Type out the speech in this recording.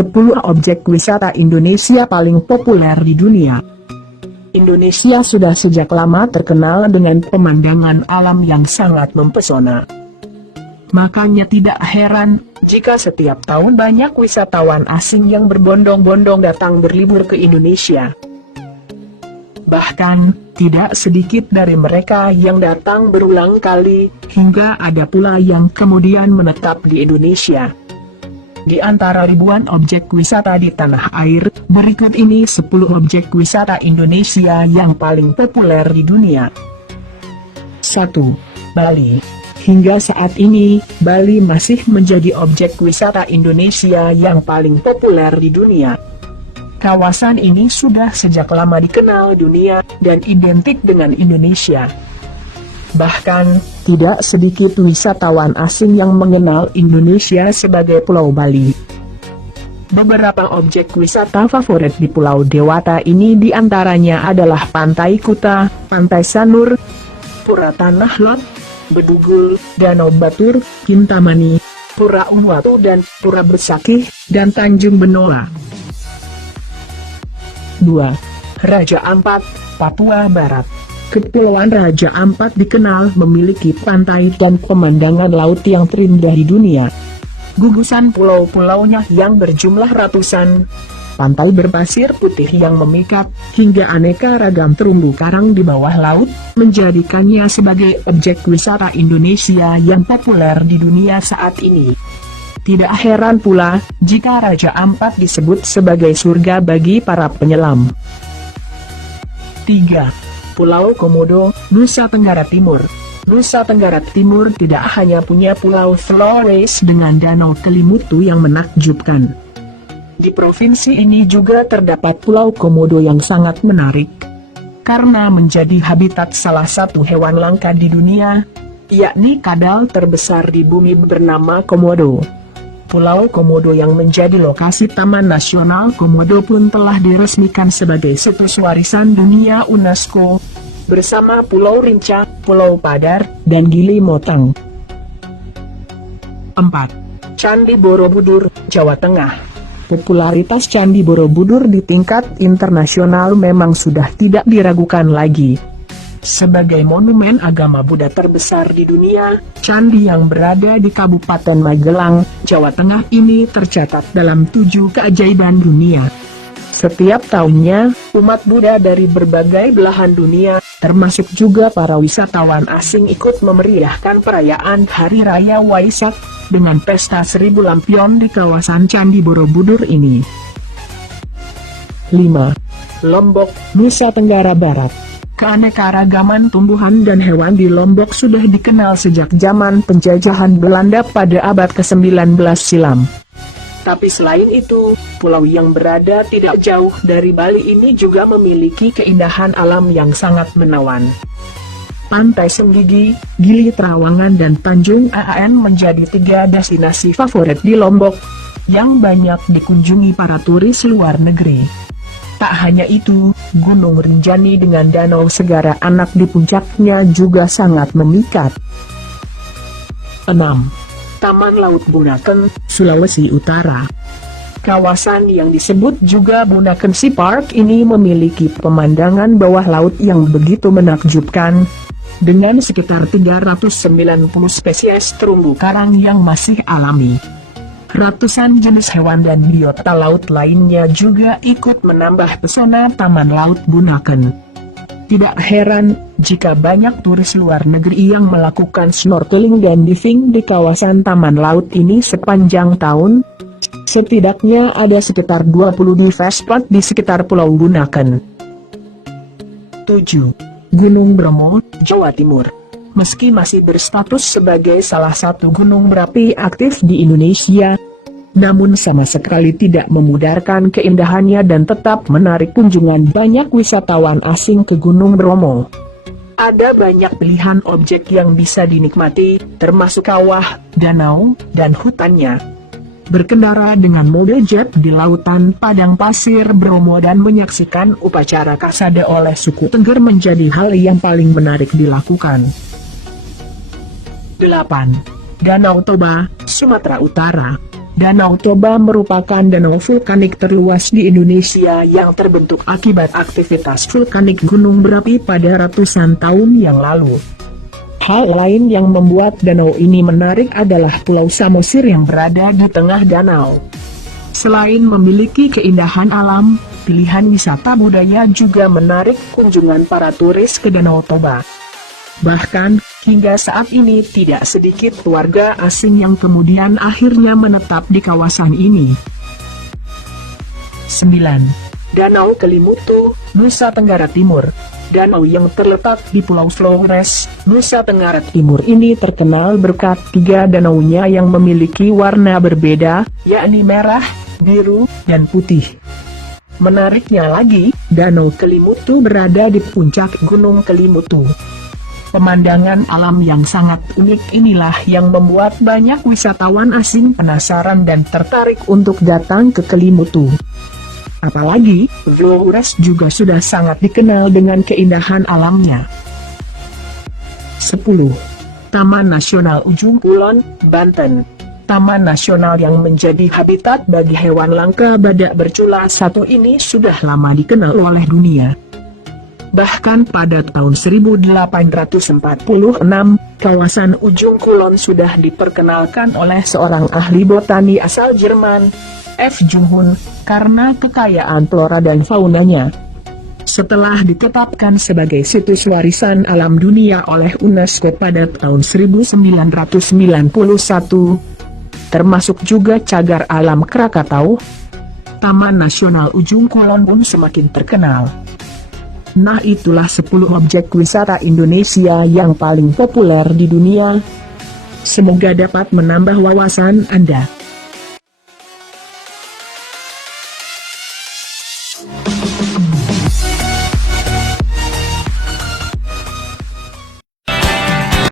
10 objek wisata Indonesia paling populer di dunia. Indonesia sudah sejak lama terkenal dengan pemandangan alam yang sangat mempesona. Makanya tidak heran jika setiap tahun banyak wisatawan asing yang berbondong-bondong datang berlibur ke Indonesia. Bahkan, tidak sedikit dari mereka yang datang berulang kali, hingga ada pula yang kemudian menetap di Indonesia. Di antara ribuan objek wisata di tanah air, berikut ini 10 objek wisata Indonesia yang paling populer di dunia. 1. Bali. Hingga saat ini, Bali masih menjadi objek wisata Indonesia yang paling populer di dunia. Kawasan ini sudah sejak lama dikenal dunia dan identik dengan Indonesia. Bahkan, tidak sedikit wisatawan asing yang mengenal Indonesia sebagai Pulau Bali. Beberapa objek wisata favorit di Pulau Dewata ini diantaranya adalah Pantai Kuta, Pantai Sanur, Pura Tanah Lot, Bedugul, Danau Batur, Kintamani, Pura Unwatu dan Pura Besakih, dan Tanjung Benoa. 2. Raja Ampat, Papua Barat. Kepulauan Raja Ampat dikenal memiliki pantai dan pemandangan laut yang terindah di dunia. Gugusan pulau-pulaunya yang berjumlah ratusan, pantai berpasir putih yang memikat, hingga aneka ragam terumbu karang di bawah laut, menjadikannya sebagai objek wisata Indonesia yang populer di dunia saat ini. Tidak heran pula, jika Raja Ampat disebut sebagai surga bagi para penyelam. 3. Pulau Komodo, Nusa Tenggara Timur. Nusa Tenggara Timur tidak hanya punya Pulau Flores dengan Danau Kelimutu yang menakjubkan. Di provinsi ini juga terdapat Pulau Komodo yang sangat menarik, karena menjadi habitat salah satu hewan langka di dunia, yakni kadal terbesar di bumi bernama Komodo. Pulau Komodo yang menjadi lokasi Taman Nasional Komodo pun telah diresmikan sebagai situs warisan dunia UNESCO, bersama Pulau Rinca, Pulau Padar, dan Gili Motang. 4. Candi Borobudur, Jawa Tengah. Popularitas Candi Borobudur di tingkat internasional memang sudah tidak diragukan lagi. Sebagai monumen agama Buddha terbesar di dunia, candi yang berada di Kabupaten Magelang, Jawa Tengah ini tercatat dalam 7 keajaiban dunia. Setiap tahunnya, umat Buddha dari berbagai belahan dunia, termasuk juga para wisatawan asing ikut memeriahkan perayaan Hari Raya Waisak, dengan pesta 1000 lampion di kawasan Candi Borobudur ini. 5. Lombok, Nusa Tenggara Barat. Keanekaragaman tumbuhan dan hewan di Lombok sudah dikenal sejak zaman penjajahan Belanda pada abad ke-19 silam. Tapi selain itu, pulau yang berada tidak jauh dari Bali ini juga memiliki keindahan alam yang sangat menawan. Pantai Senggigi, Gili Trawangan dan Tanjung Aan menjadi 3 destinasi favorit di Lombok, yang banyak dikunjungi para turis luar negeri. Tak hanya itu, Gunung Rinjani dengan Danau Segara Anak di puncaknya juga sangat memikat. 6. Taman Laut Bunaken, Sulawesi Utara. Kawasan yang disebut juga Bunaken Sea Park ini memiliki pemandangan bawah laut yang begitu menakjubkan, dengan sekitar 390 spesies terumbu karang yang masih alami. Ratusan jenis hewan dan biota laut lainnya juga ikut menambah pesona Taman Laut Bunaken. Tidak heran jika banyak turis luar negeri yang melakukan snorkeling dan diving di kawasan Taman Laut ini sepanjang tahun. Setidaknya ada sekitar 20 dive spot di sekitar Pulau Bunaken. 7. Gunung Bromo, Jawa Timur. Meski masih berstatus sebagai salah satu gunung berapi aktif di Indonesia, namun sama sekali tidak memudarkan keindahannya dan tetap menarik kunjungan banyak wisatawan asing ke Gunung Bromo. Ada banyak pilihan objek yang bisa dinikmati, termasuk kawah, danau, dan hutannya. Berkendara dengan mobil jet di lautan padang pasir Bromo dan menyaksikan upacara kasada oleh suku Tengger menjadi hal yang paling menarik dilakukan. 8. Danau Toba, Sumatera Utara. Danau Toba merupakan danau vulkanik terluas di Indonesia yang terbentuk akibat aktivitas vulkanik gunung berapi pada ratusan tahun yang lalu. Hal lain yang membuat danau ini menarik adalah Pulau Samosir yang berada di tengah danau. Selain memiliki keindahan alam, pilihan wisata budaya juga menarik kunjungan para turis ke Danau Toba. Bahkan, hingga saat ini tidak sedikit warga asing yang kemudian akhirnya menetap di kawasan ini. 9. Danau Kelimutu, Nusa Tenggara Timur. Danau yang terletak di Pulau Flores, Nusa Tenggara Timur ini terkenal berkat 3 danaunya yang memiliki warna berbeda, yakni merah, biru, dan putih. Menariknya lagi, Danau Kelimutu berada di puncak Gunung Kelimutu. Pemandangan alam yang sangat unik inilah yang membuat banyak wisatawan asing penasaran dan tertarik untuk datang ke Kelimutu. Apalagi, Flores juga sudah sangat dikenal dengan keindahan alamnya. 10. Taman Nasional Ujung Kulon, Banten. Taman nasional yang menjadi habitat bagi hewan langka badak bercula satu ini sudah lama dikenal oleh dunia. Bahkan pada tahun 1846, kawasan Ujung Kulon sudah diperkenalkan oleh seorang ahli botani asal Jerman, F. Junghun, karena kekayaan flora dan faunanya. Setelah ditetapkan sebagai situs warisan alam dunia oleh UNESCO pada tahun 1991, termasuk juga cagar alam Krakatau, Taman Nasional Ujung Kulon pun semakin terkenal. Nah, itulah 10 objek wisata Indonesia yang paling populer di dunia. Semoga dapat menambah wawasan Anda.